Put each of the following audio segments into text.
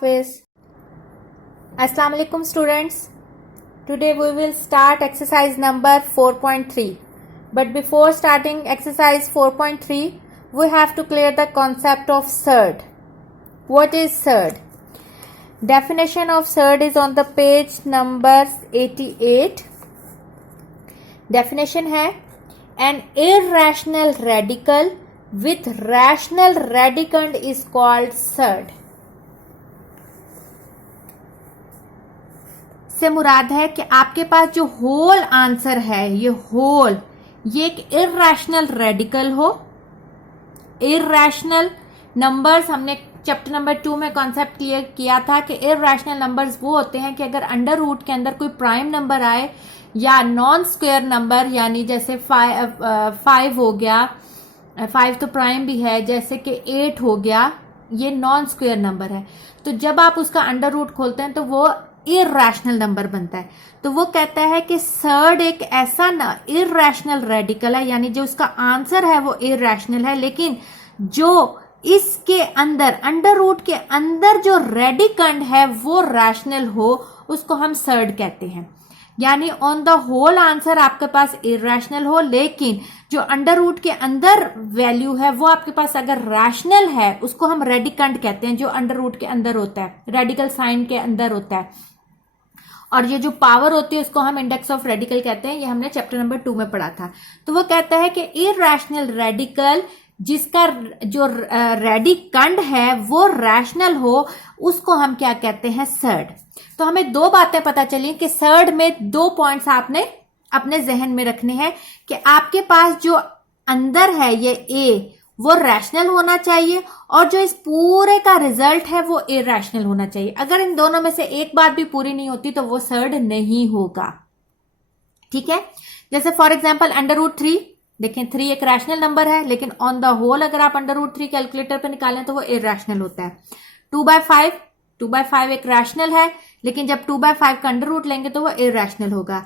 Quiz. Assalamu alaikum students. Today we will start exercise number 4.3. But before starting exercise 4.3, we have to clear the concept of surd. What is surd? Definition of surd is on the page number 88. Definition है an irrational radical with rational radicand is called surd. से मुराद है कि आपके पास जो whole answer है ये एक irrational radical हो. इर्रेशनल नंबर्स हमने चैप्टर नंबर 2 में कॉन्सेप्ट क्लियर किया था कि इर्रेशनल नंबर्स वो होते हैं कि अगर अंडर रूट के अंदर कोई प्राइम नंबर आए या नॉन स्क्वायर नंबर, यानी जैसे 5 हो गया, 5 तो प्राइम भी है, जैसे कि 8 हो गया, ये नॉन स्क्वायर नंबर है. तो जब आप उसका अंडर रूट खोलते हैं तो वो इर्रेशनल नंबर बनता है. तो वो कहता है कि सर्ड एक ऐसा इर्रेशनल रेडिकल है, यानी जो उसका आंसर है वो इर्रेशनल है, लेकिन जो इसके अंदर अंडर रूट के अंदर जो रेडिकंड है वो रैशनल हो, उसको हम सर्ड कहते हैं. यानी ऑन द होल आंसर आपके पास इर्रेशनल हो, लेकिन जो अंडर रूट के अंदर वैल्यू है वो आपके पास अगर रैशनल है, उसको हम रेडिकंड कहते हैं, जो अंडर रूट के अंदर होता है, रेडिकल साइन के अंदर होता है. और ये जो पावर होती है उसको हम इंडेक्स ऑफ रेडिकल कहते हैं. ये हमने चैप्टर नंबर 2 में पढ़ा था. तो वो कहता है कि इर्रेशनल रेडिकल जिसका जो रेडिकंड है वो रैशनल हो, उसको हम क्या कहते हैं? सर्ड. तो हमें दो बातें पता चली कि सर्ड में 2 पॉइंट्स आपने अपने जहन में रखने हैं कि आपके पास जो अंदर है ये ए वो रैशनल होना चाहिए, और जो इस पूरे का रिजल्ट है वो इर्रेशनल होना चाहिए. अगर इन दोनों में से एक बात भी पूरी नहीं होती तो वो सर्ड नहीं होगा. ठीक है. जैसे फॉर एग्जांपल अंडर रूट 3, देखें 3 एक रैशनल नंबर है, लेकिन ऑन द होल अगर आप अंडर रूट 3 कैलकुलेटर पे निकालें तो वो इर्रेशनल होता है. 2/5 एक रैशनल है, लेकिन जब 2/5 का अंडर रूट लेंगे तो वो इर्रेशनल होगा.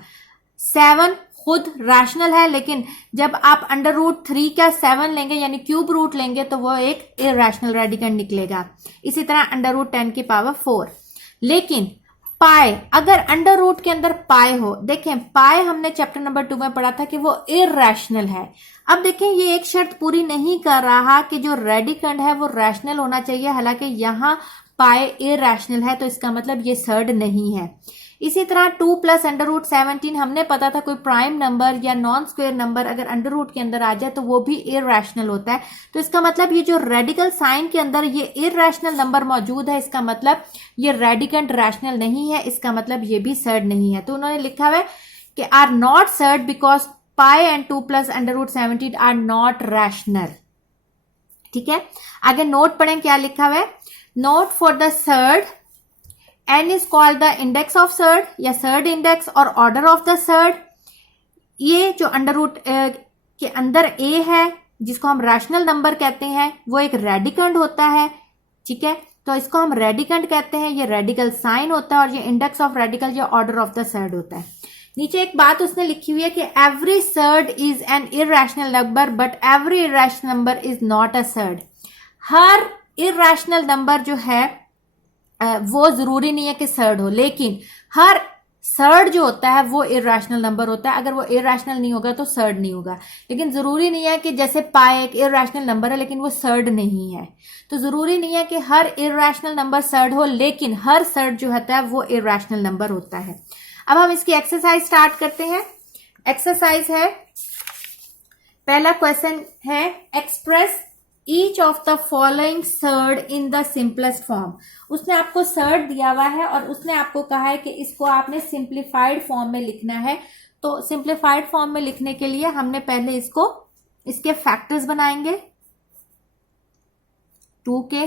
7 खुद रैशनल है, लेकिन जब आप अंडर रूट 3 का 7 लेंगे यानी क्यूब रूट लेंगे तो वो एक इर्रेशनल रेडिकंड निकलेगा. इसी तरह अंडर रूट 10 की पावर 4. लेकिन पाई, अगर अंडर रूट के अंदर पाई हो, देखें पाई हमने चैप्टर नंबर 2 में पढ़ा था कि वो इर्रेशनल है. अब देखें ये एक शर्त पूरी नहीं कर रहा कि जो रेडिकंड है वो रैशनल होना चाहिए, हालांकि यहां पाई इर्रेशनल है, तो इसका मतलब ये सर्ड नहीं है. इसी तरह 2 प्लस अंडर रूट 17 हमने पता था कोई प्राइम नंबर या नॉन स्क्वायर नंबर अगर अंडर रूट के अंदर आ जाए तो वो भी इर्रेशनल होता है. तो इसका मतलब ये जो रेडिकल साइन के अंदर ये इर्रेशनल नंबर मौजूद है, इसका मतलब ये रेडिकंड रैशनल नहीं है, इसका मतलब ये भी सर्ड नहीं है. तो उन्होंने लिखा हुआ है कि are not surd because pi and 2 plus under root 17 are not rational. ठीक है. आगे नोट पढ़ें क्या लिखा हुआ है. Note for the surd, n is called the index of surd या surd index और order of the surd. ये जो अंडर रूट के अंदर a है जिसको हम रैशनल नंबर कहते हैं वो एक रेडिकंड होता है. ठीक है. तो इसको हम रेडिकंड कहते हैं, ये रेडिकल साइन होता है, और ये इंडेक्स ऑफ रेडिकल या ऑर्डर ऑफ द सर्ड होता है. नीचे एक बात उसने लिखी हुई है कि every surd is an irrational number but every irrational number is not a surd. Her irrational number जो है वो जरूरी नहीं है कि सर्ड हो, लेकिन हर सर्ड जो होता है वो इर्रेशनल नंबर होता है. अगर वो इर्रेशनल नहीं होगा तो सर्ड नहीं होगा. लेकिन जरूरी नहीं है कि जैसे पाई एक इर्रेशनल नंबर है लेकिन वो सर्ड नहीं है, तो जरूरी नहीं है कि हर इर्रेशनल नंबर सर्ड हो, लेकिन हर सर्ड जो होता है वो इर्रेशनल नंबर होता है. अब हम इसकी एक्सरसाइज स्टार्ट करते हैं. एक्सरसाइज है, पहला क्वेश्चन है express each of the following surd in the simplest form. उसने आपको सर्ड दिया हुआ है और उसने आपको कहा है कि इसको आपने सिंप्लीफाइड फॉर्म में लिखना है. तो सिंप्लीफाइड फॉर्म में लिखने के लिए हमने पहले इसके फैक्टर्स बनाएंगे. 2 के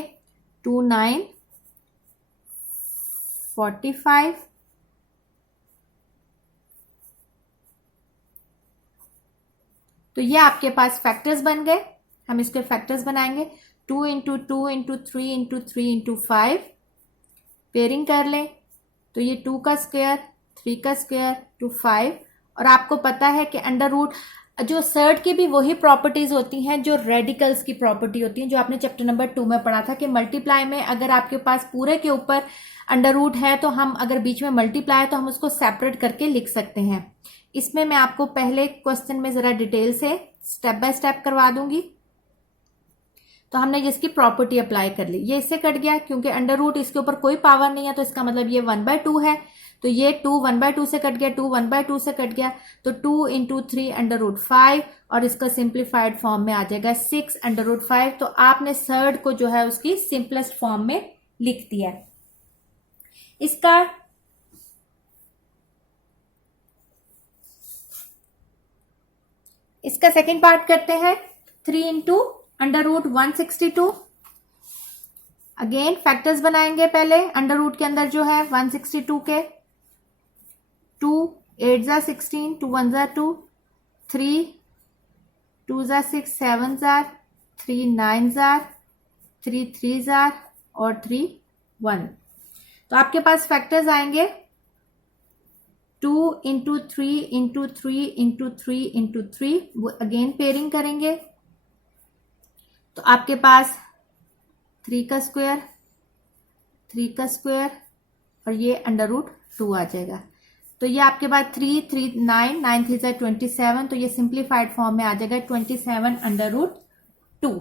2 9 45. तो ये आपके पास फैक्टर्स बन गए. हम इसके फैक्टर्स बनाएंगे. 2 into 2 into 3 into 3 into 5. Pairing कर लें तो ये 2 का स्क्वायर, 3 का स्क्वायर टू 5. और आपको पता है कि अंडर रूट जो सर्ड की भी वही प्रॉपर्टीज होती हैं जो रेडिकल्स की प्रॉपर्टी होती हैं, जो आपने चैप्टर नंबर 2 में पढ़ा था कि मल्टीप्लाई में अगर आपके पास पूरे के ऊपर अंडर रूट है तो हम अगर बीच में मल्टीप्लाई है तो हम उसको सेपरेट करके लिख सकते हैं। इसमें मैं आपको पहले क्वेश्चन में जरा डिटेल से स्टेप बाय स्टेप करवा दूंगी। तो हमने जिसकी प्रॉपर्टी अप्लाई कर ली, ये इससे कट गया क्योंकि अंडर रूट इसके ऊपर कोई पावर नहीं है, तो इसका मतलब ये 1/2 है, तो ये 2 1/2 से कट गया, 2 1/2 से कट गया, तो 2 इंटू 3 अंडर रूट 5 और इसका सिंप्लीफाइड फॉर्म में आ जाएगा 6 अंडर रूट 5। तो आपने सर्ड को जो है उसकी सिंपलेस्ट फॉर्म में लिख दिया। इसका सेकेंड पार्ट करते हैं। 3 into under root 162। Again factors बनाएंगे पहले अंडर रूट के अंदर जो है 162 के। 2 8 जा 16, 2 1 जा 2, 3 2 जा 6, 7 जा 3, 9 जा 3, 3 जा और 3 1। तो आपके पास फैक्टर्स आएंगे 2 इंटू 3 इंटू 3 इंटू 3 इंटू 3, वो अगेन पेयरिंग करेंगे तो आपके पास 3 का स्क्वायर, 3 का स्क्वायर और ये अंडर रूट 2 आ जाएगा। तो ये आपके पास 3 3 9 9 3 जा 27, तो ये सिंप्लीफाइड फॉर्म में आ जाएगा 27 अंडर रूट 2।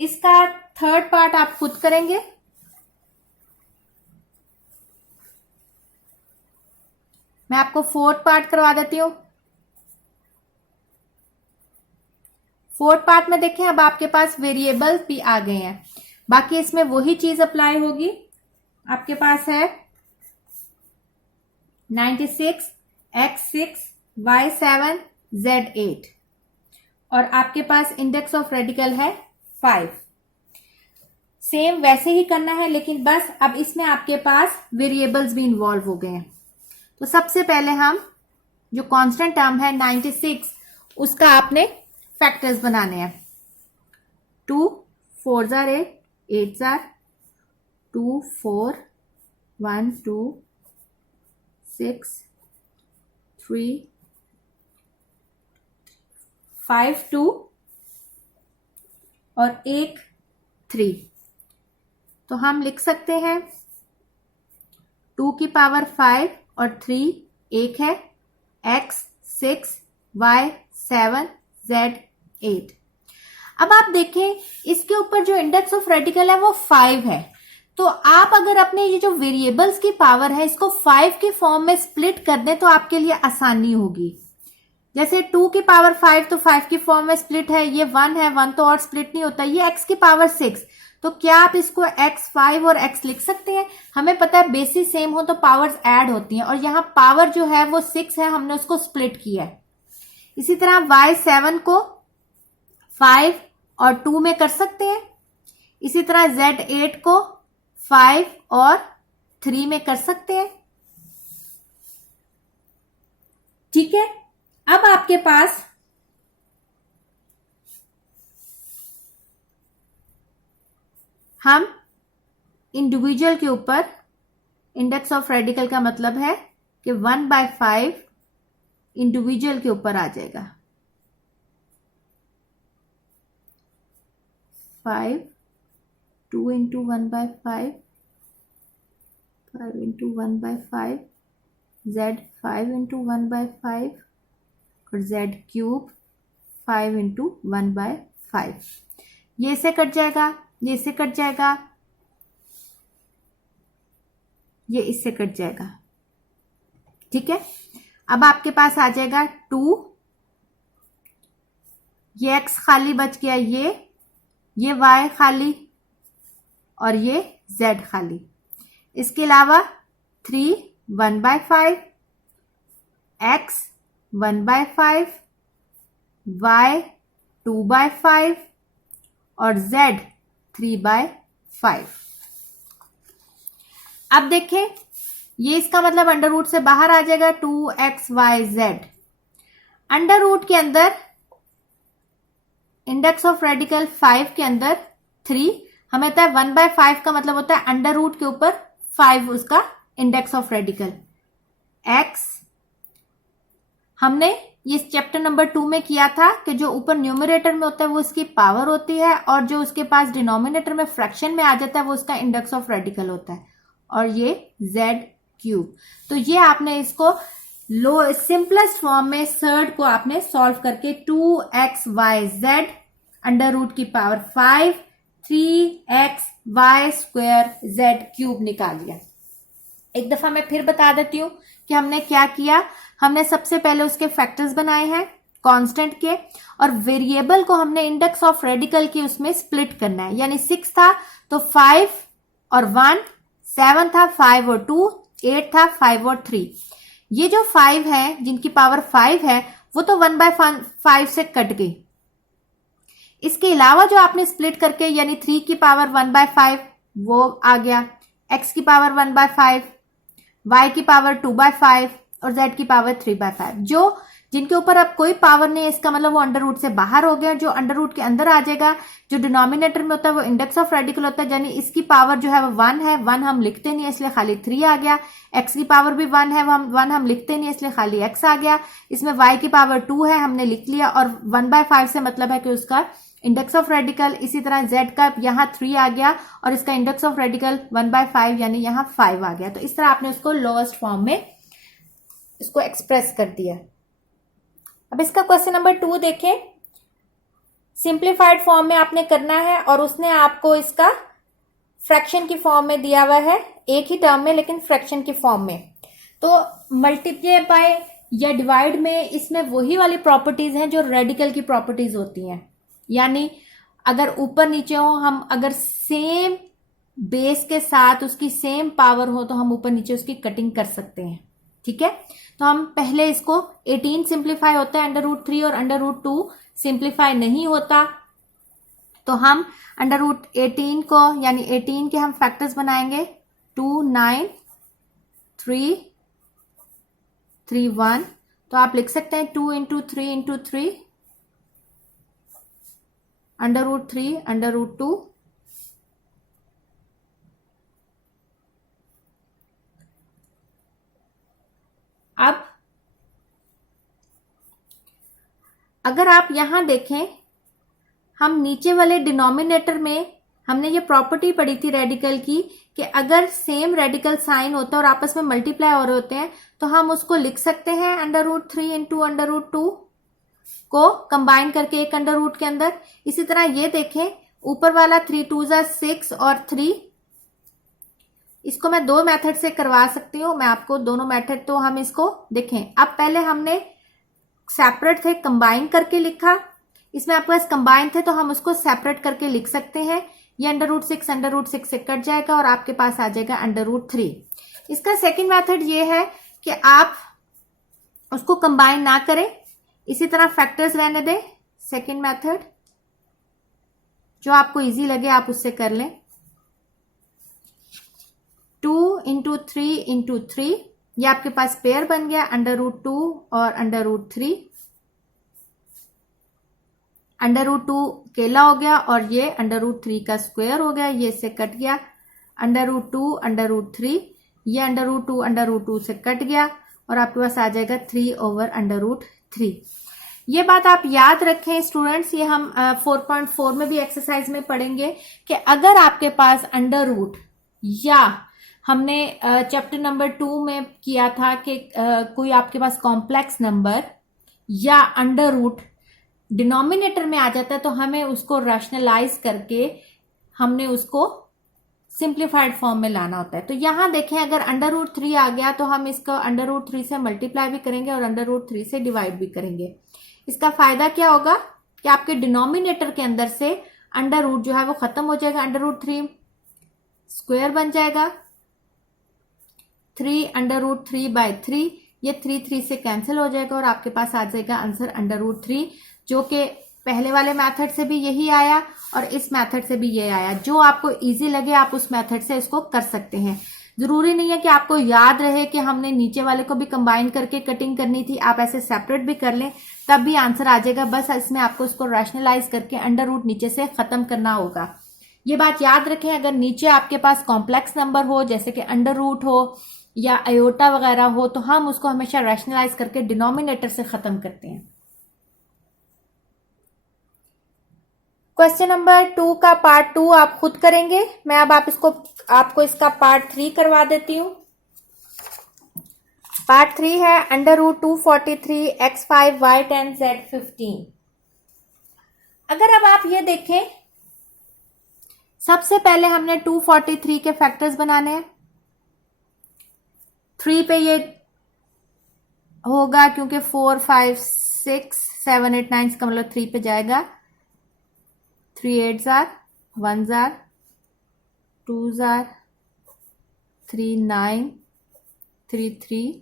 इसका थर्ड पार्ट आप खुद करेंगे। मैं आपको फोर्थ पार्ट करवा देती हूं। फोर्थ पार्ट में देखें, अब आपके पास वेरिएबल भी आ गए हैं, बाकी इसमें वही चीज अप्लाई होगी। आपके पास है 96 x6 y7 z8 और आपके पास इंडेक्स ऑफ रेडिकल है 5। सेम वैसे ही करना है, लेकिन बस अब इसमें आपके पास वेरिएबल्स भी इन्वॉल्व हो गए हैं। तो सबसे पहले हम जो कांस्टेंट टर्म है 96, उसका आपने फैक्टर्स बनाने हैं। 2 4 जार 8 जार 2 4 1 2 6 3 5 2 और 1 3। तो हम लिख सकते हैं 2 की पावर 5 और 3 1 है, x 6 y 7 z 8। अब आप देखें इसके ऊपर जो इंडेक्स ऑफ रेडिकल है वो 5 है, तो आप अगर अपने ये जो वेरिएबल्स की पावर है इसको 5 के फॉर्म में स्प्लिट कर दें तो आपके लिए आसानी होगी। जैसे 2 की पावर 5 तो 5 की फॉर्म में स्प्लिट है, ये 1 है, 1 तो और स्प्लिट नहीं होता, ये x की पावर 6, तो क्या आप इसको x 5 और x लिख सकते हैं? हमें पता है बेसिस सेम हो तो पावर्स ऐड होती हैं, और यहाँ पावर जो है वो 6 है, हमने उसको स्प्लिट किया है। इसी तरह y7 को 5 और 2 में कर सकते हैं। इसी तरह z8 को 5 और 3 में कर सकते हैं। ठीक है, अब आपके पास हम इंडिविजुअल के ऊपर इंडेक्स ऑफ रेडिकल का मतलब है कि 1/5 इंडिविजुअल के ऊपर आ जाएगा। 5 2 इंटू 1/5 5 इंटू 1/5 z 5 इंटू 1/5 और z क्यूब 5 इंटू 1/5। ये इससे कट जाएगा, ये इससे कट जाएगा, ये इससे कट जाएगा। ठीक है, अब आपके पास आ जाएगा 2, ये x खाली बच गया, ये y खाली और ये z खाली। इसके अलावा 3 1/5, x 1/5, y 2/5 और z 3/5। अब देखें, ये इसका मतलब अंडर रूट से बाहर आ जाएगा 2xyz। अंडर रूट के अंदर इंडेक्स ऑफ रेडिकल 5 के अंदर 3, हमें पता है 1/5 का मतलब होता है अंडर रूट के ऊपर 5 उसका इंडेक्स ऑफ रेडिकल। x हमने ये चैप्टर नंबर 2 में किया था कि जो ऊपर न्यूमरेटर में होता है वो इसकी पावर होती है, और जो उसके पास डिनोमिनेटर में फ्रैक्शन में आ जाता है वो उसका इंडेक्स ऑफ रेडिकल होता है, और ये z क्यूब। तो ये आपने इसको लो सिंपलेस्ट फॉर्म में सर्ड को आपने सॉल्व करके 2xyz अंडर रूट की power 5 3xy square z cube निकाल लिया। एक दफा मैं फिर बता देती हूं कि हमने क्या किया। हमने सबसे पहले उसके फैक्टर्स बनाए हैं कांस्टेंट के, और वेरिएबल को हमने इंडेक्स ऑफ रेडिकल की उसमें स्प्लिट करना है। यानी 6 था तो 5 और 1, 7 था 5 और 2, 8 था 5 और 3। ये जो 5 है जिनकी पावर 5 है वो तो 1/5 से कट गई। इसके अलावा जो आपने स्प्लिट करके यानी 3 की पावर 1/5 वो आ गया, x की पावर 1/5, y की पावर 2/5 और z की पावर 3/5। जो जिनके ऊपर अब कोई पावर नहीं है इसका मतलब वो अंडर रूट से बाहर हो गया। जो अंडर रूट के अंदर आ जाएगा, जो डिनोमिनेटर में होता है वो इंडेक्स ऑफ रेडिकल होता है, यानी इसकी पावर जो है वो 1 है, 1 हम लिखते नहीं है इसलिए खाली 3 आ गया। x की पावर भी 1 है, 1 हम लिखते नहीं है इसलिए खाली x आ गया। इसमें y की पावर 2 है, हमने लिख लिया, और 1/5 से मतलब है कि उसका इंडेक्स ऑफ रेडिकल। इसी तरह z का यहाँ 3 आ गया और इसका इंडेक्स ऑफ रेडिकल 1/5 यानी यहाँ 5 आ गया। तो इस तरह आपने उसको लोएस्ट फॉर्म में इसको एक्सप्रेस कर दिया। अब इसका क्वेश्चन नंबर 2 देखें। सिंप्लीफाइड फॉर्म में आपने करना है और उसने आपको इसका फ्रैक्शन की फॉर्म में दिया हुआ है, एक ही टर्म में लेकिन फ्रैक्शन की फॉर्म में। तो मल्टीप्लाई बाय या डिवाइड में इसमें वही वाली प्रॉपर्टीज हैं जो रेडिकल की प्रॉपर्टीज होती हैं। यानी अगर ऊपर नीचे हो, हम अगर सेम बेस के साथ उसकी सेम पावर हो तो हम ऊपर नीचे उसकी कटिंग कर सकते हैं। ठीक है, तो हम पहले इसको 18 सिंप्लीफाई होता है अंडर रूट 3 और अंडर रूट 2 सिंप्लीफाई नहीं होता, तो हम अंडर रूट 18 को यानी 18 के हम फैक्टर्स बनाएंगे 2 9 3 3 1। तो आप लिख सकते हैं 2 into 3 into 3 under root 3 under root 2 अब अगर आप यहां देखें, हम नीचे वाले डिनोमिनेटर में हमने ये प्रॉपर्टी पढ़ी थी रेडिकल की कि अगर सेम रेडिकल साइन होता है और आपस में मल्टीप्लाई हो रहे होते हैं तो हम उसको लिख सकते हैं under root 3 into under root 2 को कंबाइन करके एक अंडर रूट के अंदर। इसी तरह ये देखें, ऊपर वाला 3 2 6 और 3, इसको मैं 2 मेथड से करवा सकती हूं मैं आपको दोनों मेथड। तो हम इसको देखें, अब पहले हमने सेपरेट थे कंबाइन करके लिखा, इसमें आपके पास कंबाइन थे तो हम उसको सेपरेट करके लिख सकते हैं। ये अंडर रूट 6 से कट जाएगा और आपके पास आ जाएगा अंडर रूट 3। इसका सेकेंड मेथड ये है कि आप उसको कंबाइन ना करें, इसी तरह फैक्टर्स रहने दें। सेकेंड मेथड जो आपको इजी लगे आप उससे कर लें। 2 इंटू 3 इंटू 3, ये आपके पास पेयर बन गया अंडर रूट 2 और अंडर रूट 3। अंडर रूट 2 अकेला हो गया और ये अंडर रूट 3 का स्क्वायर हो गया, ये इससे कट गया। अंडर रूट 2 अंडर रूट 3, ये अंडर रूट 2 से कट गया और आपके पास आ जाएगा 3 ओवर अंडर रूट 3। ये बात आप याद रखें स्टूडेंट्स, ये हम 4.4 में भी एक्सरसाइज में पढ़ेंगे कि अगर आपके पास अंडर रूट या हमने चैप्टर नंबर 2 में किया था कि कोई आपके पास कॉम्प्लेक्स नंबर या अंडर रूट डिनोमिनेटर में आ जाता है तो हमें उसको रैशनलाइज करके हमने उसको सिंप्लीफाइड फॉर्म में लाना होता है। तो यहां देखें, अगर अंडर रूट 3 आ गया तो हम इसको अंडर रूट 3 से मल्टीप्लाई भी करेंगे और अंडर रूट 3 से डिवाइड भी करेंगे। इसका फायदा क्या होगा कि आपके डिनोमिनेटर के अंदर से अंडर रूट जो है वो खत्म हो जाएगा, अंडर रूट 3 स्क्वायर बन जाएगा। 3 अंडर रूट 3/3, ये 3 से कैंसिल हो जाएगा और आपके पास आ जाएगा आंसर अंडर रूट 3, जो कि पहले वाले मेथड से भी यही आया और इस मेथड से भी ये आया। जो आपको इजी लगे आप उस मेथड से इसको कर सकते हैं। जरूरी नहीं है कि आपको याद रहे कि हमने नीचे वाले को भी कंबाइन करके कटिंग करनी थी, आप ऐसे सेपरेट भी कर लें तब भी आंसर आ जाएगा। बस इसमें आपको इसको रैशनलाइज करके अंडर रूट नीचे से खत्म करना होगा। ये बात याद रखें, अगर नीचे आपके पास कॉम्प्लेक्स नंबर हो जैसे कि अंडर रूट हो या आयोटा वगैरह हो तो हम उसको हमेशा रैशनलाइज करके डिनोमिनेटर से खत्म करते हैं। क्वेश्चन नंबर 2 का पार्ट 2 आप खुद करेंगे। मैं अब आपको इसका पार्ट 3 करवा देती हूं। पार्ट 3 है √243 x5 y10 z15। अगर अब आप ये देखें, सबसे पहले हमने 243 के फैक्टर्स बनाने हैं। 3 पे ये होगा क्योंकि 4 5 6 7 8 9 का मतलब 3 पे जाएगा। 3 8 जार 1 जार 2 जार 3 9 3 3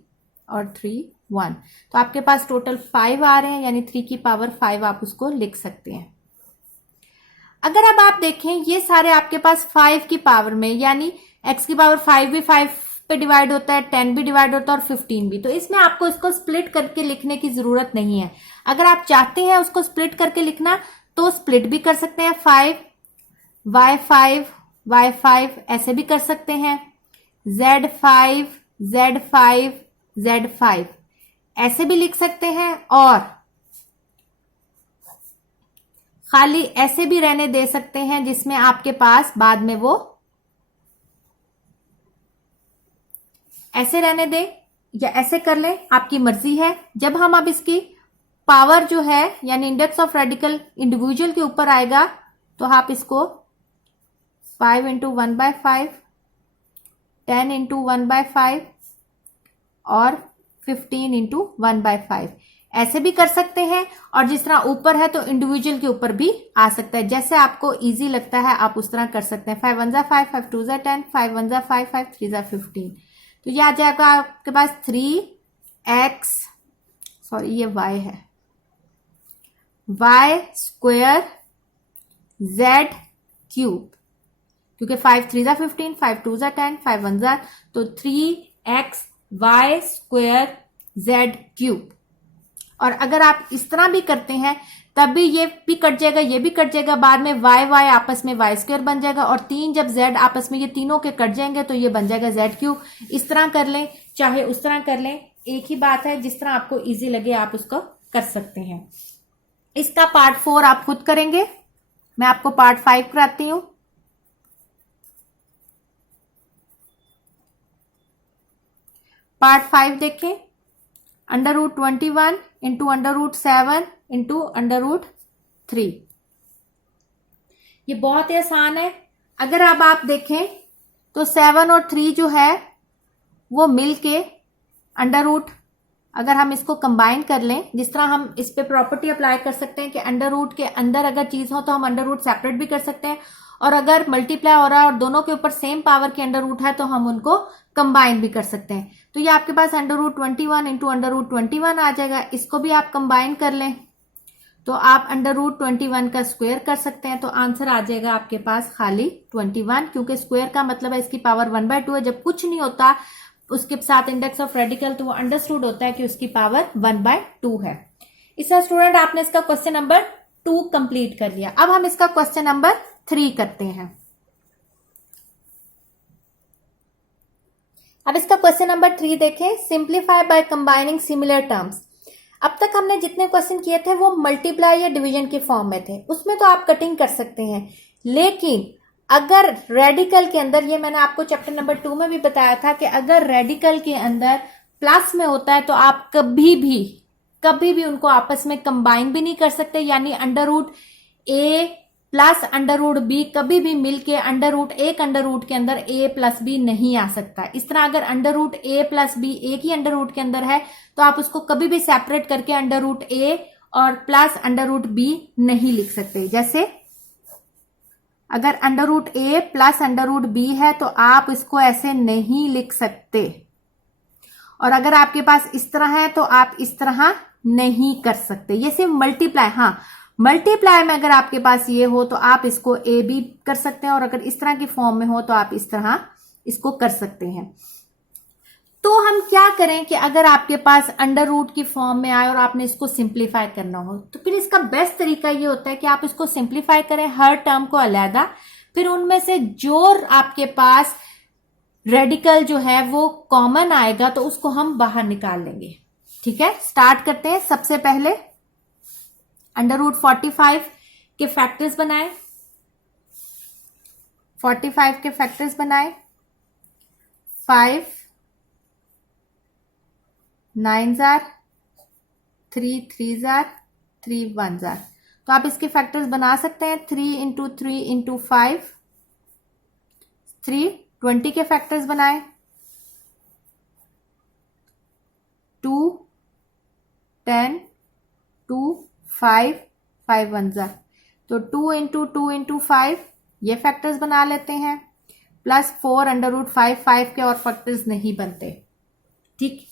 और 3 1। तो आपके पास टोटल 5 आ रहे हैं, यानी 3 की पावर 5 आप उसको लिख सकते हैं। अगर अब आप देखें ये सारे आपके पास 5 की पावर में, यानी x की पावर 5 भी 5 पे डिवाइड होता है, 10 भी डिवाइड होता है और 15 भी। तो इसमें आपको इसको स्प्लिट करके लिखने की जरूरत नहीं है। अगर आप चाहते हैं उसको स्प्लिट करके लिखना तो स्प्लिट भी कर सकते हैं। 5 y5 y5 ऐसे भी कर सकते हैं। z5 z5 z5 ऐसे भी लिख सकते हैं, और खाली ऐसे भी रहने दे सकते हैं जिसमें आपके पास बाद में वो ऐसे रहने दे या ऐसे कर ले, आपकी मर्जी है। जब हम अब इसकी पावर जो है यानी इंडेक्स ऑफ रेडिकल इंडिविजुअल के ऊपर आएगा तो आप इसको 5 इंटू 1/5 10 इंटू 1/5 और 15 इंटू 1/5 ऐसे भी कर सकते हैं। और जिस तरह ऊपर है तो इंडिविजुअल के ऊपर भी आ सकता है, जैसे आपको इजी लगता है आप उस तरह कर सकते हैं। 5 1 जा 5 5 2 जा 10 5 1 जा 5 5 3 जा 15। तो ये आ जाएगा आपके पास 3x, सॉरी ये y है, y स्क्वायर z क्यूब, क्योंकि 5 3 जा 15 5 2 जा 10 5 1 जा, तो 3x y square z cube. और अगर आप इस तरह भी करते हैं तब भी ये भी कट जाएगा, ये भी कट जाएगा, बाद में y आपस में y स्क्वायर बन जाएगा, और 3 जब z आपस में ये तीनों के कट जाएंगे तो ये बन जाएगा z क्यूब। इस तरह कर लें चाहे उस तरह कर लें, एक ही बात है, जिस तरह आपको इजी लगे आप उसको कर सकते हैं। इसका पार्ट 4 आप खुद करेंगे, मैं आपको पार्ट 5 कराती हूं। पार्ट 5 देखें, √21 इंटू √7 इंटू √3। ये बहुत ही आसान है। अगर अब आप देखें तो 7 और 3 जो है वो मिलके अंडर रूट, अगर हम इसको कंबाइन कर लें, जिस तरह हम इस पे प्रॉपर्टी अप्लाई कर सकते हैं कि अंडर रूट के अंदर अगर चीज हो तो हम अंडर रूट सेपरेट भी कर सकते हैं, और अगर मल्टीप्लाई हो रहा है और दोनों के ऊपर सेम पावर के अंडर रूट है तो हम उनको कंबाइन भी कर सकते हैं। तो ये आपके पास √21 इंटू √21 आ जाएगा। इसको भी आप कंबाइन कर लें तो आप √21 का स्क्वायर कर सकते हैं, तो आंसर आ जाएगा आपके पास खाली 21, क्योंकि स्क्वायर का मतलब है इसकी पावर 1/2 है। जब कुछ नहीं होता उसके साथ इंडेक्स ऑफ रेडिकल तो वो अंडरस्टूड होता है कि उसकी पावर 1/2 है। इसका स्टूडेंट आपने इसका क्वेश्चन नंबर 2 कंप्लीट कर लिया। अब हम इसका क्वेश्चन नंबर 3 करते हैं। अब इसका क्वेश्चन नंबर 3 देखें, simplify by combining similar terms. अब तक हमने जितने क्वेश्चन किए थे वो मल्टीप्लाई या डिवीजन के फॉर्म में थे, उसमें तो आप कटिंग कर सकते हैं, लेकिन अगर रेडिकल के अंदर, ये मैंने आपको चैप्टर नंबर 2 में भी बताया था कि अगर रेडिकल के अंदर प्लस में होता है तो आप कभी भी उनको आपस में कंबाइन भी नहीं कर सकते, यानी √a प्लस √b कभी भी मिलके एक अंडर रूट के अंदर a प्लस b नहीं आ सकता। इस तरह अगर √a प्लस b एक ही अंडर रूट के अंदर है तो आप उसको कभी भी सेपरेट करके √a और प्लस √b नहीं लिख सकते। जैसे अगर √a प्लस √b है तो आप इसको ऐसे नहीं लिख सकते, और अगर आपके पास इस तरह है तो आप इस तरह नहीं कर सकते। ये सिर्फ मल्टीप्लाई, हाँ मल्टीप्लाई में अगर आपके पास ये हो तो आप इसको a भी कर सकते हैं, और अगर इस तरह की फॉर्म में हो तो आप इस तरह इसको कर सकते हैं। तो हम क्या करें कि अगर आपके पास अंडर रूट की फॉर्म में आए और आपने इसको सिंप्लीफाई करना हो तो फिर इसका बेस्ट तरीका ये होता है कि आप इसको सिंप्लीफाई करें, हर टर्म को अलहदा, फिर उनमें से जो आपके पास रेडिकल जो है वो कॉमन आएगा तो उसको हम बाहर निकाल लेंगे। ठीक है, स्टार्ट करते हैं। सबसे पहले √45 के फैक्टर्स बनाए, 45 के फैक्टर्स बनाए। 5 9s are 3 3s are 3 1s are। तो आप इसके फैक्टर्स बना सकते हैं। 3 इंटू 3 इंटू 5 3। 20 के फैक्टर्स बनाए। 2 10 2 5 5 1s are। तो 2 इंटू 2 इंटू 5 ये फैक्टर्स बना लेते हैं। प्लस 4 √5 5 के और फैक्टर्स नहीं बनते। ठीक,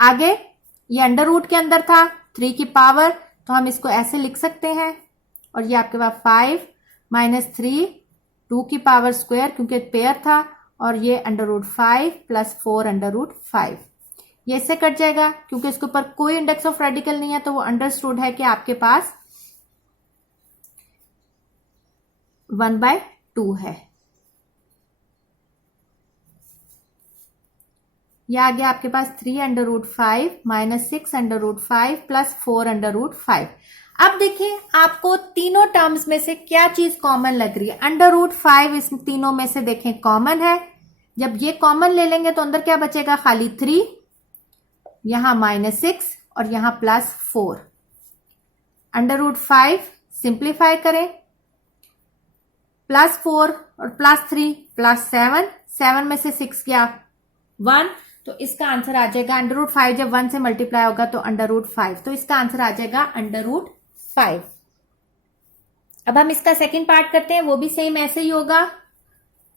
आगे ये अंडर रूट के अंदर था 3 की पावर, तो हम इसको ऐसे लिख सकते हैं। और ये आपके पास 5 -3 2 की पावर स्क्वायर, क्योंकि पेयर था, और ये √5 प्लस 4 √5। ये इससे कट जाएगा क्योंकि इसके ऊपर कोई इंडेक्स ऑफ रेडिकल नहीं है, तो वो अंडरस्टूड है कि आपके पास 1/2 है। यह आ गया आपके पास 3 √5 -6 √5 प्लस 4 √5। अब देखिए आपको तीनों टर्म्स में से क्या चीज कॉमन लग रही है। √5 इस तीनों में से देखें कॉमन है। जब ये कॉमन ले लेंगे तो अंदर क्या बचेगा, खाली 3, यहां -6 और यहां +4। √5 सिंप्लीफाई करें, +4 और +3 +7, 7 में से 6 गया 1, तो इसका आंसर आ जाएगा √5। जब 1 से मल्टीप्लाई होगा तो √5, तो इसका आंसर आ जाएगा √5। अब हम इसका सेकंड पार्ट करते हैं, वो भी सेम ऐसे ही होगा।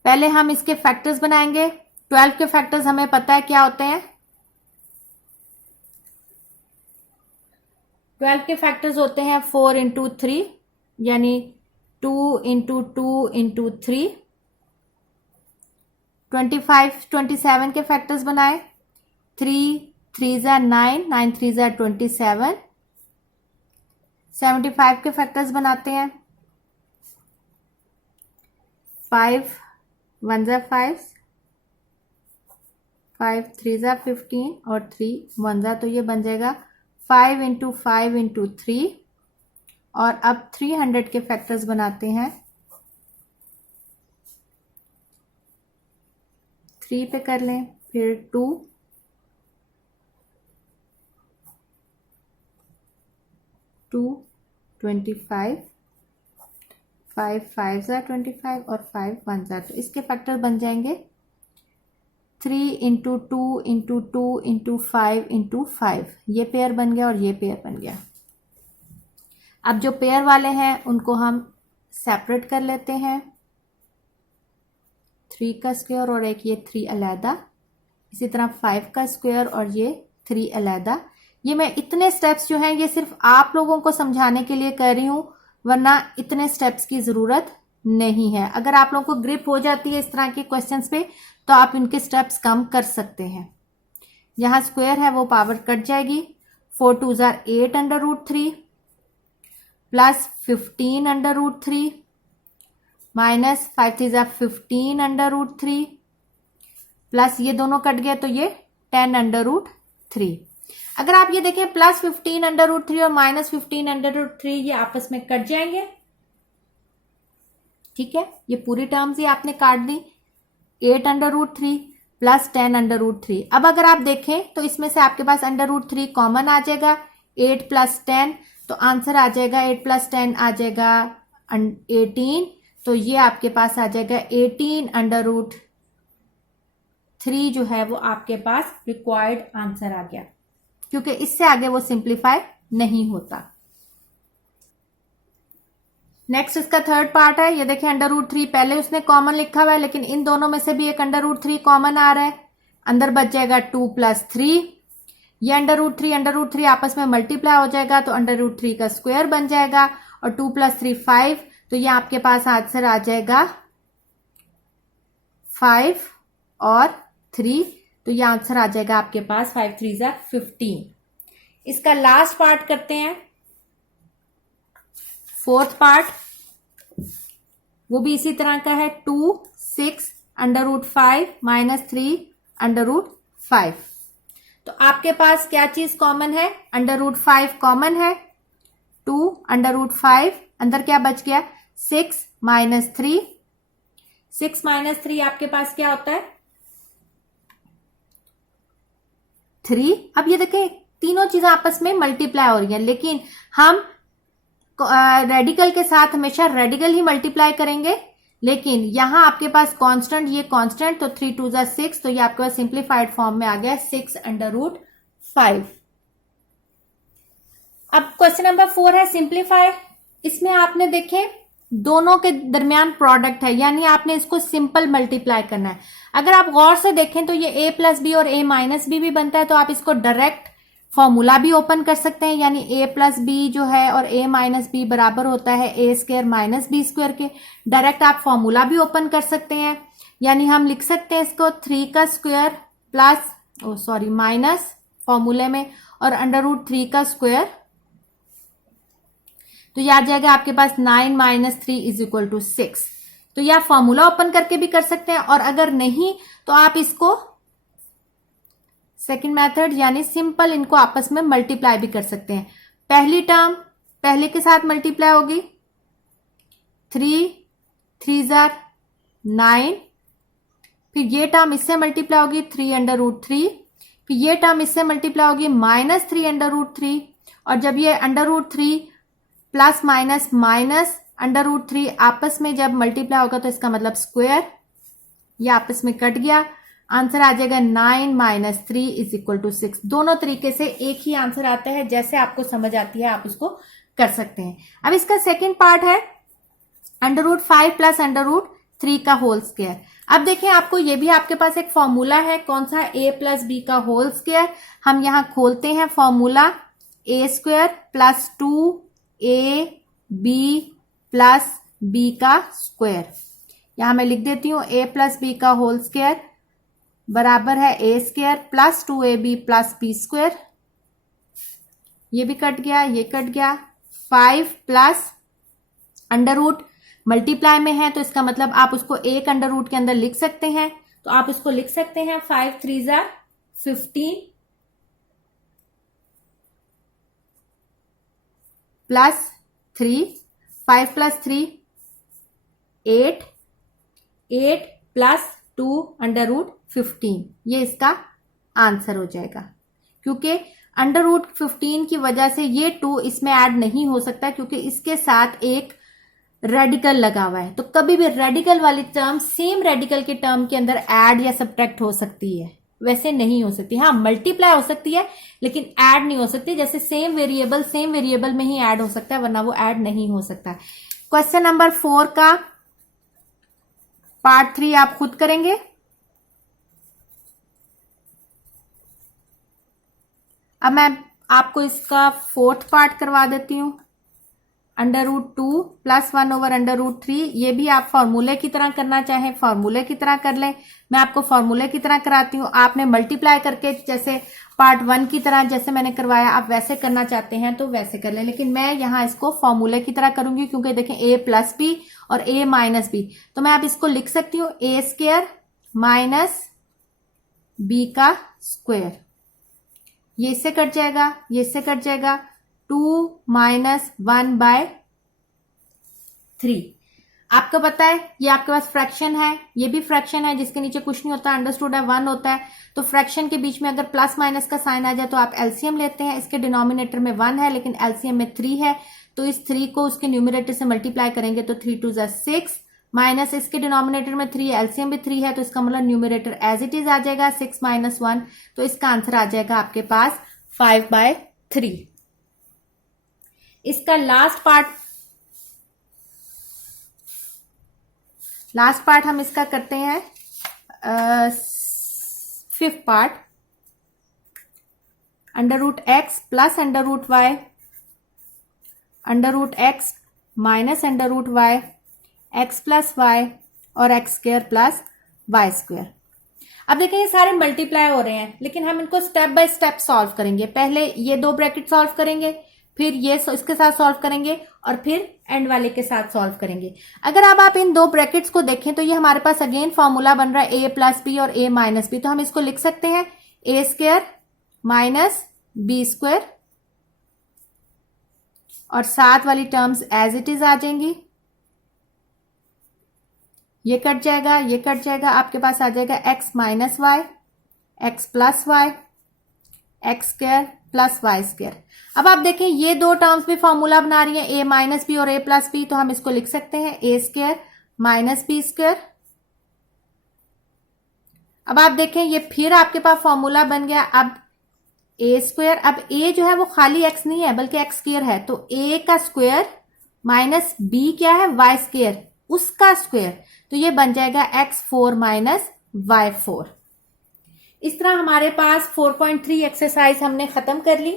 पहले हम इसके फैक्टर्स बनाएंगे। 12 के फैक्टर्स हमें पता है क्या होते हैं। 12 के फैक्टर्स होते हैं 4 इंटू 3, यानी 2 इंटू 2 इंटू 3। 25 27 के फैक्टर्स बनाए। 3 3s are 9 9 3s are 27। 75 के फैक्टर्स बनाते हैं। 5 1s are 5 5 3s are 15 और 3 1s are, तो ये बन जाएगा 5 इंटू 5 इंटू 3। और अब 300 के फैक्टर्स बनाते हैं। 3 पे कर लें, फिर 2 2 25 5 5s are 25 और 5 1s are, तो इसके फैक्टर बन जाएंगे 3 इंटू 2 इंटू 2 इंटू 5 इंटू 5। ये पेयर बन गया और ये पेयर बन गया। अब जो पेयर वाले हैं उनको हम सेपरेट कर लेते हैं। 3 का स्क्वायर और एक ये 3 अलहदा, इसी तरह 5 का स्क्वायर और ये 3 अलहदा। ये मैं इतने स्टेप्स जो हैं ये सिर्फ आप लोगों को समझाने के लिए कर रही हूं, वरना इतने स्टेप्स की जरूरत नहीं है। अगर आप लोगों को ग्रिप हो जाती है इस तरह के क्वेश्चंस पे तो आप इनके स्टेप्स कम कर सकते हैं। यहां स्क्वायर है वो पावर कट जाएगी। 4 2s are 8 √3 plus 15 √3 minus 5 3s are 15 √3 plus ये दोनों कट गए तो ये 10 √3। अगर आप ये देखें +15 √3 और -15 √3 ये आपस में कट जाएंगे। ठीक है, ये पूरी टर्म्स ही आपने काट दी। 8 √3 प्लस 10 √3। अब अगर आप देखें तो इसमें से आपके पास √3 कॉमन आ जाएगा। 8 + 10 तो आंसर आ जाएगा 8 + 10 आ जाएगा 18। तो ये आपके पास आ जाएगा 18 √3 जो है वो आपके पास रिक्वायर्ड आंसर आ गया, क्योंकि इससे आगे वो सिंप्लीफाई नहीं होता। नेक्स्ट इसका थर्ड पार्ट है। ये देखिए √3 पहले उसने कॉमन लिखा हुआ है, लेकिन इन दोनों में से भी एक √3 कॉमन आ रहा है। अंदर बच जाएगा 2 + 3। ये √3 आपस में मल्टीप्लाई हो जाएगा तो √3 का स्क्वायर बन जाएगा और 2 + 3 5। तो ये आपके पास आंसर आ जाएगा 5 और 3। तो ये आंसर आ जाएगा आपके पास 5 3s are 15। इसका लास्ट पार्ट करते हैं, फोर्थ पार्ट। वो भी इसी तरह का है। 2 6 √5 माइनस 3 √5। तो आपके पास क्या चीज कॉमन है? √5 कॉमन है, 2 √5, अंदर क्या बच गया? 6 माइनस 3, 6 माइनस 3 आपके पास क्या होता है? 3। अब ये देखें तीनों चीजें आपस में मल्टीप्लाई हो रही हैं, लेकिन हम रेडिकल के साथ हमेशा रेडिकल ही मल्टीप्लाई करेंगे, लेकिन यहां आपके पास कांस्टेंट, ये कांस्टेंट, तो 3 2 जा 6, तो ये आपके पास सिंप्लीफाइड फॉर्म में आ गया 6 √5। अब क्वेश्चन नंबर 4 है सिंप्लीफाई। इसमें आपने देखे दोनों के दरमियान प्रोडक्ट है, यानी आपने इसको सिंपल मल्टीप्लाई करना है। अगर आप गौर से देखें तो ये a प्लस बी और a माइनस बी भी बनता है, तो आप इसको डायरेक्ट फॉर्मूला भी ओपन कर सकते हैं, यानी a प्लस बी जो है और a माइनस बी बराबर होता है a square minus B square के। डायरेक्ट आप फॉर्मूला भी ओपन कर सकते हैं, यानी हम लिख सकते हैं इसको 3 का स्क्वायर प्लस माइनस फॉर्मूले में और √3 का स्क्वायर, तो यह आ जाएगा आपके पास 9 माइनस 3 इज इक्वल टू 6। तो यह फॉर्मूला ओपन करके भी कर सकते हैं, और अगर नहीं तो आप इसको सेकंड मेथड यानी सिंपल इनको आपस में मल्टीप्लाई भी कर सकते हैं। पहली टर्म पहले के साथ मल्टीप्लाई होगी, 3 3 जार 9, फिर ये टर्म इससे मल्टीप्लाई होगी 3 √3, फिर ये टर्म इससे मल्टीप्लाई होगी माइनस 3 √3, और जब ये √3 प्लस माइनस माइनस √3 आपस में जब मल्टीप्लाई होगा तो इसका मतलब स्क्वायर, ये आपस में कट गया, आंसर आ जाएगा 9 माइनस 3 इज इक्वल टू 6। दोनों तरीके से एक ही आंसर आता है, जैसे आपको समझ आती है आप उसको कर सकते हैं। अब इसका सेकंड पार्ट है √5 प्लस √3 का होल स्क्वायर। अब देखें आपको ये भी आपके पास एक फॉर्मूला है, कौन सा? a प्लस बी का होल स्क्वायर। हम यहां खोलते हैं formula, a square plus 2ab plus b का स्क्वायर। यहां मैं लिख देती हूं a प्लस बी का होल स्क्वायर बराबर है a square plus 2ab plus b square. ये भी कट गया, ये कट गया। 5 प्लस अंडर रूट मल्टीप्लाई में है, तो इसका मतलब आप उसको एक अंडर रूट के अंदर लिख सकते हैं, तो आप उसको लिख सकते हैं 5 3 जार 15 प्लस 3, 5 प्लस 3 8, 8 प्लस 2 √15, ये इसका आंसर हो जाएगा। क्योंकि √15 की वजह से ये 2 इसमें ऐड नहीं हो सकता, क्योंकि इसके साथ एक रेडिकल लगा हुआ है। तो कभी भी रेडिकल वाली टर्म सेम रेडिकल के टर्म के अंदर ऐड या सब्ट्रैक्ट हो सकती है, वैसे नहीं हो सकती। हाँ, मल्टीप्लाई हो सकती है लेकिन ऐड नहीं हो सकती। जैसे सेम वेरिएबल में ही ऐड हो सकता है, वरना वो ऐड नहीं हो सकता। क्वेश्चन नंबर 4 का पार्ट 3 आप खुद करेंगे। अब मैं आपको इसका 4th पार्ट करवा देती हूं। √2 प्लस 1 ओवर √3, ये भी आप फॉर्मूले की तरह करना चाहें फॉर्मूले की तरह कर लें। मैं आपको फॉर्मूले की तरह कराती हूँ, आपने मल्टीप्लाई करके जैसे पार्ट 1 की तरह जैसे मैंने करवाया आप वैसे करना चाहते हैं तो वैसे कर लें, लेकिन मैं यहाँ इसको फॉर्मूले की तरह करूंगी, क्योंकि देखें a प्लस बी और a माइनस बी, तो मैं आप इसको लिख सकती हूँ a स्क्वायर माइनस b का स्क्वायर। ये इससे कट जाएगा, ये इससे कट जाएगा, 2 माइनस 1/3। आपको पता है ये आपके पास फ्रैक्शन है, ये भी फ्रैक्शन है जिसके नीचे कुछ नहीं होता, अंडरस्टूड है 1 होता है। तो फ्रैक्शन के बीच में अगर प्लस माइनस का साइन आ जाए तो आप एलसीएम लेते हैं। इसके डिनोमिनेटर में 1 है लेकिन एलसीएम में 3 है, तो इस 3 को उसके न्यूमरेटर से मल्टीप्लाई करेंगे तो 3 2 6 माइनस इसके डिनोमिनेटर में 3, एलसीएम भी 3 है, तो इसका मतलब न्यूमरेटर एज इट इज आ जाएगा 6 माइनस 1, तो इसका आंसर आ जाएगा आपके पास 5/3। इसका लास्ट पार्ट हम इसका करते हैं 5th part. √x plus √y, √x minus √y, x plus y और x square plus y square. अब देखें ये सारे मल्टीप्लाई हो रहे हैं, लेकिन हम इनको स्टेप बाय स्टेप सॉल्व करेंगे। पहले ये 2 ब्रैकेट सॉल्व करेंगे, फिर ये इसके साथ सॉल्व करेंगे और फिर एंड वाले के साथ सॉल्व करेंगे। अगर अब आप इन दो ब्रैकेट्स को देखें तो ये हमारे पास अगेन फॉर्मूला बन रहा है ए प्लस बी और ए माइनस बी, तो हम इसको लिख सकते हैं ए स्क्वायर माइनस बी स्क्वायर और साथ वाली टर्म्स एज इट इज आ जाएंगी। ये कट जाएगा, ये कट जाएगा, आपके पास आ जाएगा X minus Y, X plus Y, X square plus Y square. अब आप देखें ये दो टर्म्स भी फॉर्मूला बना रही हैं ए माइनस बी और ए प्लस बी, तो हम इसको लिख सकते हैं ए स्क्वायर माइनस बी स्क्वायर। अब आप देखें ये फिर आपके पास फॉर्मूला बन गया। अब ए स्क्वायर, अब ए जो है वो खाली एक्स नहीं है बल्कि एक्स स्क्वायर है, तो ए का स्क्वायर माइनस बी क्या है वाई स्क्वायर, उसका स्क्वायर, तो ये बन जाएगा X four minus Y four. इस तरह हमारे पास 4.3 एक्सरसाइज हमने खत्म कर ली।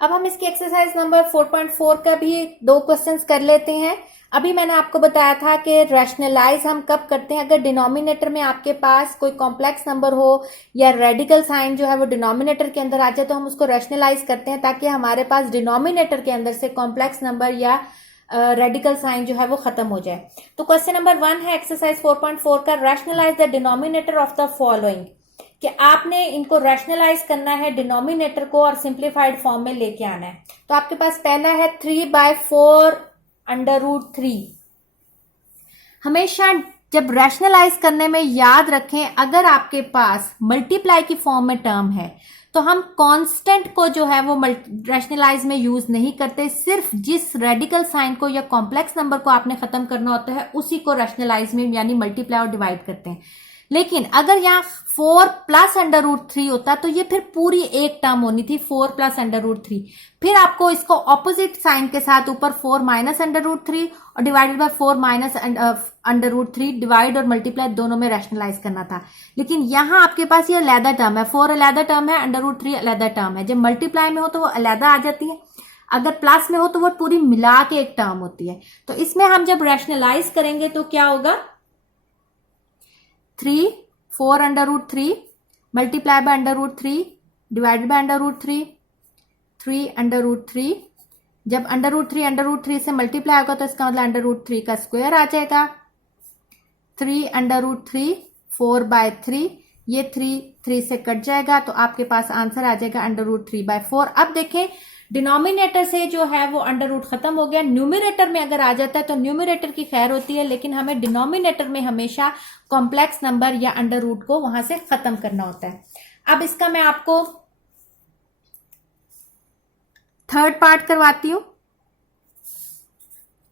अब हम इसकी एक्सरसाइज नंबर 4.4 का भी दो क्वेश्चंस कर लेते हैं। अभी मैंने आपको बताया था कि रैशनलाइज हम कब करते हैं, अगर डिनोमिनेटर में आपके पास कोई कॉम्प्लेक्स नंबर हो या रेडिकल साइन जो है वो डिनोमिनेटर के अंदर आ जाए तो हम उसको रैशनलाइज करते हैं ताकि हमारे पास डिनोमिनेटर के अंदर से कॉम्प्लेक्स नंबर या रेडिकल साइन जो है वो खत्म हो जाए। तो क्वेश्चन नंबर 1 है एक्सरसाइज 4.4 का, rationalise the denominator of the following, कि आपने इनको रैशनलाइज करना है डिनोमिनेटर को और सिंप्लीफाइड फॉर्म में लेके आना है। तो आपके पास पहला है 3/4 अंडर रूट 3। हमेशा जब रैशनलाइज करने में याद रखें, अगर आपके पास मल्टीप्लाई की फॉर्म में टर्म है तो हम कांस्टेंट को जो है वो रैशनलाइज में यूज नहीं करते, सिर्फ जिस रेडिकल साइन को या कॉम्प्लेक्स नंबर को आपने खत्म करना होता है उसी को रैशनलाइज में यानी मल्टीप्लाई और डिवाइड करते हैं। लेकिन अगर यहाँ 4 प्लस अंडर रूट 3 होता तो ये फिर पूरी एक टर्म होनी थी 4 प्लस अंडर रूट 3, फिर आपको इसको ऑपोजिट साइन के साथ ऊपर 4 माइनस अंडर रूट 3 और divided by 4 minus under root 3, divide और मल्टीप्लाई दोनों में रैशनलाइज करना था। लेकिन यहाँ आपके पास ये अलहदा टर्म है, 4 अलहदा टर्म है, अंडर रूट 3 अलहदा टर्म है। जब मल्टीप्लाई में हो तो वो अलहदा आ जाती है, अगर प्लस में हो तो वो पूरी मिला के एक टर्म होती है। तो इसमें हम जब रैशनलाइज करेंगे तो क्या होगा, 4 under root 3 multiply by under root 3 divided by under root 3 under root 3। जब अंडर रूट 3 से मल्टीप्लाई होगा तो इसका मतलब अंडर रूट 3 का स्क्वायर आ जाएगा। 3 अंडर रूट 3 4/3, ये 3 से कट जाएगा तो आपके पास आंसर आ जाएगा अंडर रूट 3/4। अब देखें डिनोमिनेटर से जो है वो अंडर रूट खत्म हो गया, न्यूमरेटर में अगर आ जाता है तो न्यूमरेटर की खैर होती है, लेकिन हमें डिनोमिनेटर में हमेशा कॉम्प्लेक्स नंबर या अंडर रूट को वहां से खत्म करना होता है। अब इसका मैं आपको थर्ड पार्ट करवाती हूं,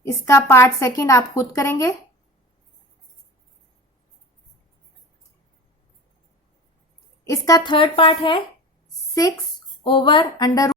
इसका पार्ट सेकंड आप खुद करेंगे। इसका थर्ड पार्ट है 6/√3